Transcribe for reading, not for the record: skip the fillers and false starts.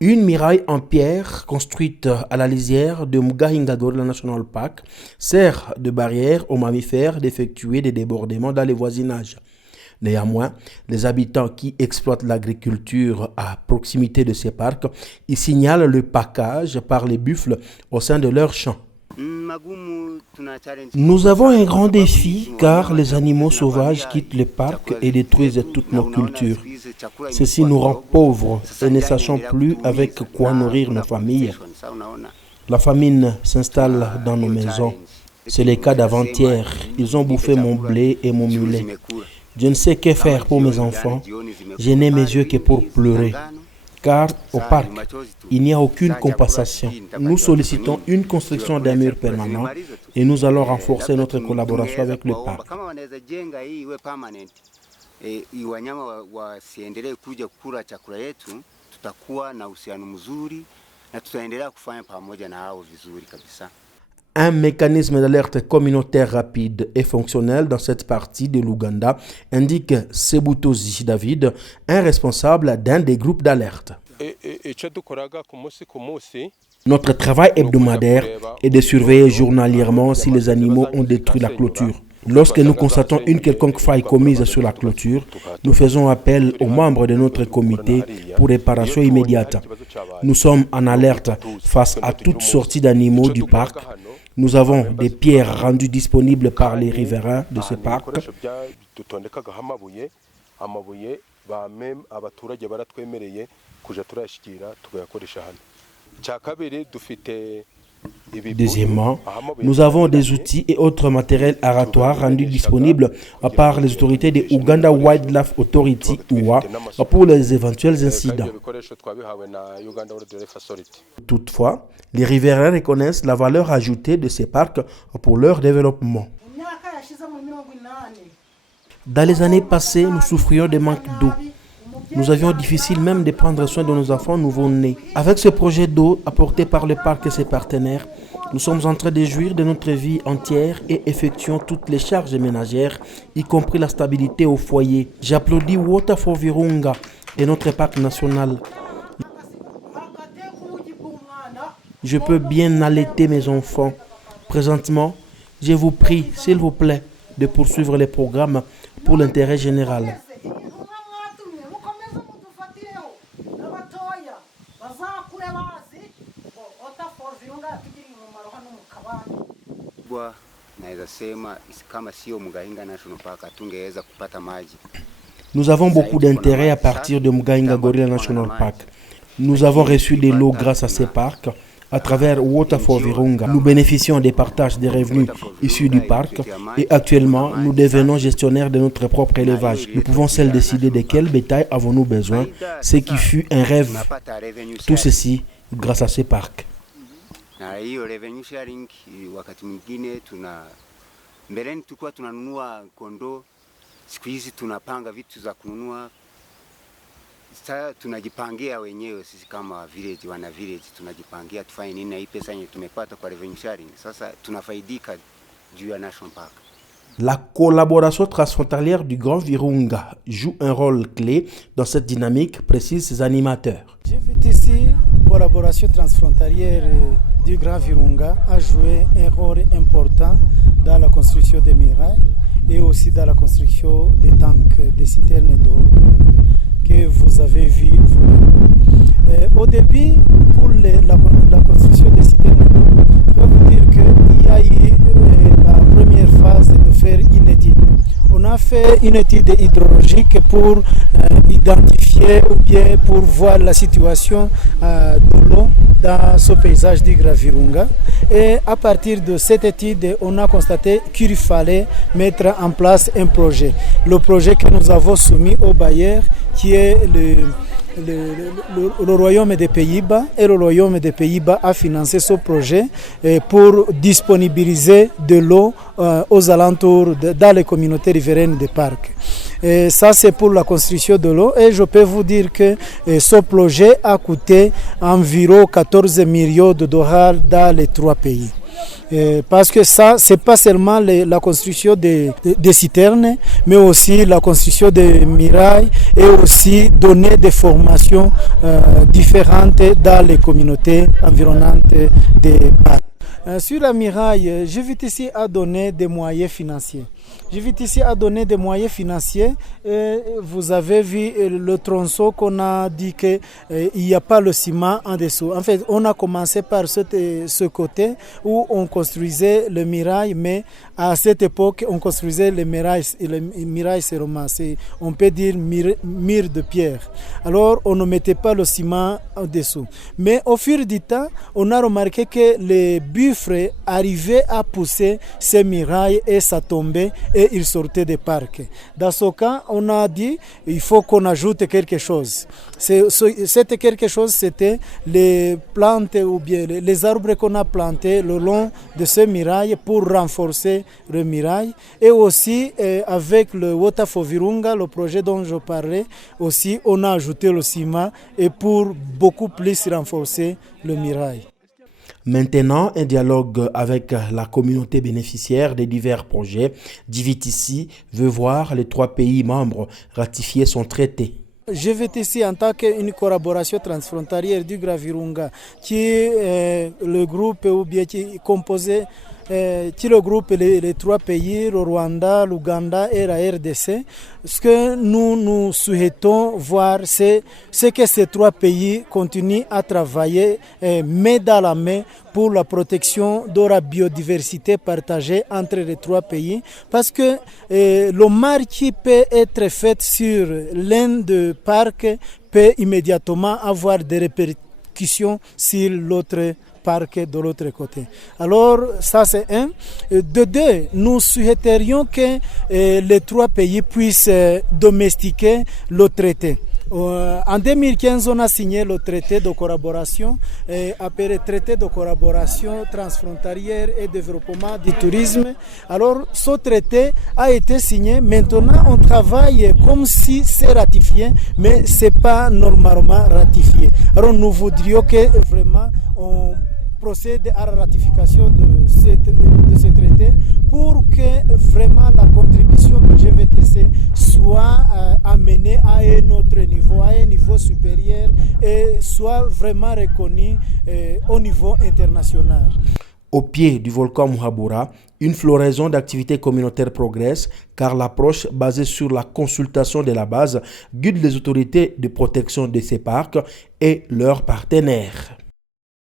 Une muraille en pierre construite à la lisière de Mugahinga Gorilla National Park sert de barrière aux mammifères d'effectuer des débordements dans les voisinages. Néanmoins, les habitants qui exploitent l'agriculture à proximité de ces parcs y signalent le package par les buffles au sein de leurs champs. Nous avons un grand défi car les animaux sauvages quittent les parcs et détruisent toutes nos cultures. Ceci nous rend pauvres et ne sachons plus avec quoi nourrir nos familles. La famine s'installe dans nos maisons. C'est le cas d'avant-hier. Ils ont bouffé mon blé et mon mulet. Je ne sais que faire pour mes enfants. Je n'ai mes yeux que pour pleurer. Car au parc, il n'y a aucune compensation. Nous sollicitons une construction d'un mur permanent et nous allons renforcer notre collaboration avec le parc. Un mécanisme d'alerte communautaire rapide et fonctionnel dans cette partie de l'Ouganda, indique Sebutozi David, un responsable d'un des groupes d'alerte. Notre travail hebdomadaire est de surveiller journalièrement si les animaux ont détruit la clôture. Lorsque nous constatons une quelconque faille commise sur la clôture, nous faisons appel aux membres de notre comité pour réparation immédiate. Nous sommes en alerte face à toute sortie d'animaux du parc. Nous avons des pierres rendues disponibles par les riverains de ce parc. Deuxièmement, nous avons des outils et autres matériels aratoires rendus disponibles par les autorités de Uganda Wildlife Authority (UWA) pour les éventuels incidents. Toutefois, les riverains reconnaissent la valeur ajoutée de ces parcs pour leur développement. Dans les années passées, nous souffrions de manque d'eau. Nous avions difficile même de prendre soin de nos enfants nouveau-nés. Avec ce projet d'eau apporté par le parc et ses partenaires, nous sommes en train de jouir de notre vie entière et effectuons toutes les charges ménagères, y compris la stabilité au foyer. J'applaudis Water for Virunga et notre parc national. Je peux bien allaiter mes enfants. Présentement, je vous prie, s'il vous plaît, de poursuivre les programmes pour l'intérêt général. Nous avons beaucoup d'intérêt à partir de Mugahinga Gorilla National Park. Nous avons reçu de l'eau grâce à ces parcs. À travers Water for Virunga, nous bénéficions des partages des revenus issus du parc et actuellement, nous devenons gestionnaires de notre propre élevage. Nous pouvons seuls décider de quel bétail avons-nous besoin, ce qui fut un rêve. Tout ceci grâce à ces parcs. Tunajipangia wenyewe sisi kama village wana village tunajipangia tufanye nini na hii pesa yenye tumepata kwa revenue sharing. Sasa tunafaidika juu ya national park. La collaboration transfrontalière du Grand Virunga joue un rôle clé dans cette dynamique, précisent ses animateurs. GVTC, collaboration transfrontalière du Grand Virunga, a joué un rôle important dans la construction des murailles et aussi dans la construction des tanks, des citernes d'eau que vous avez vu. Au début, pour la construction des citernes d'eau, je peux vous dire qu'il y a eu la première phase de faire une étude. On a fait une étude hydrologique pour identifier ou bien pour voir la situation de l'eau dans ce paysage du Grand Virunga. Et à partir de cette étude, on a constaté qu'il fallait mettre en place un projet. Le projet que nous avons soumis au bailleur, qui est le Royaume des Pays-Bas, et le Royaume des Pays-Bas a financé ce projet pour disponibiliser de l'eau aux alentours, dans les communautés riveraines des parcs. Et ça, c'est pour la construction de l'eau, et je peux vous dire que ce projet a coûté environ 14 millions de dollars dans les 3 pays. Parce que ça, c'est pas seulement la construction des citernes, mais aussi la construction des murailles et aussi donner des formations différentes dans les communautés environnantes des parcs. Sur la muraille, je vais ici à donner des moyens financiers. Je vais ici à donner des moyens financiers. Vous avez vu le tronçon qu'on a dit qu'il n'y a pas le ciment en dessous. En fait, on a commencé par ce côté où on construisait le muraille, mais à cette époque, on construisait les murailles seulement. On peut dire mur de pierre. Alors, on ne mettait pas le ciment en dessous. Mais au fur du temps, on a remarqué que les buffles arrivaient à pousser ces murailles et ça tombait et ils sortaient des parcs. Dans ce cas, on a dit il faut qu'on ajoute quelque chose. C'était quelque chose, c'était les plantes ou bien les arbres qu'on a plantés le long de ces murailles pour renforcer le muraille. Et aussi avec le Wotafo Virunga, le projet dont je parlais, aussi on a ajouté le ciment et pour beaucoup plus renforcer le muraille. Maintenant, un dialogue avec la communauté bénéficiaire des divers projets. Divitici veut voir les 3 pays membres ratifier son traité. Je vais ici en tant qu'une collaboration transfrontalière du Grand Virunga, qui est le groupe ou bien qui est composé qui regroupe les 3 pays, le Rwanda, l'Ouganda et la RDC. Ce que nous souhaitons voir, c'est que ces 3 pays continuent à travailler main dans la main pour la protection de la biodiversité partagée entre les 3 pays. Parce que le marque qui peut être fait sur l'un des parcs peut immédiatement avoir des répercussions sur l'autre parc de l'autre côté. Alors, ça c'est un. De 2, nous souhaiterions que les 3 pays puissent domestiquer le traité. En 2015, on a signé le traité de collaboration, appelé traité de collaboration transfrontalière et développement du tourisme. Alors, ce traité a été signé. Maintenant, on travaille comme si c'est ratifié, mais ce n'est pas normalement ratifié. Alors, nous voudrions que vraiment on procède à la ratification de ce traité pour que vraiment la contribution que GVTC soit amenée à un autre niveau, à un niveau supérieur et soit vraiment reconnue au niveau international. Au pied du volcan Muhabura, une floraison d'activités communautaires progresse car l'approche basée sur la consultation de la base guide les autorités de protection de ces parcs et leurs partenaires.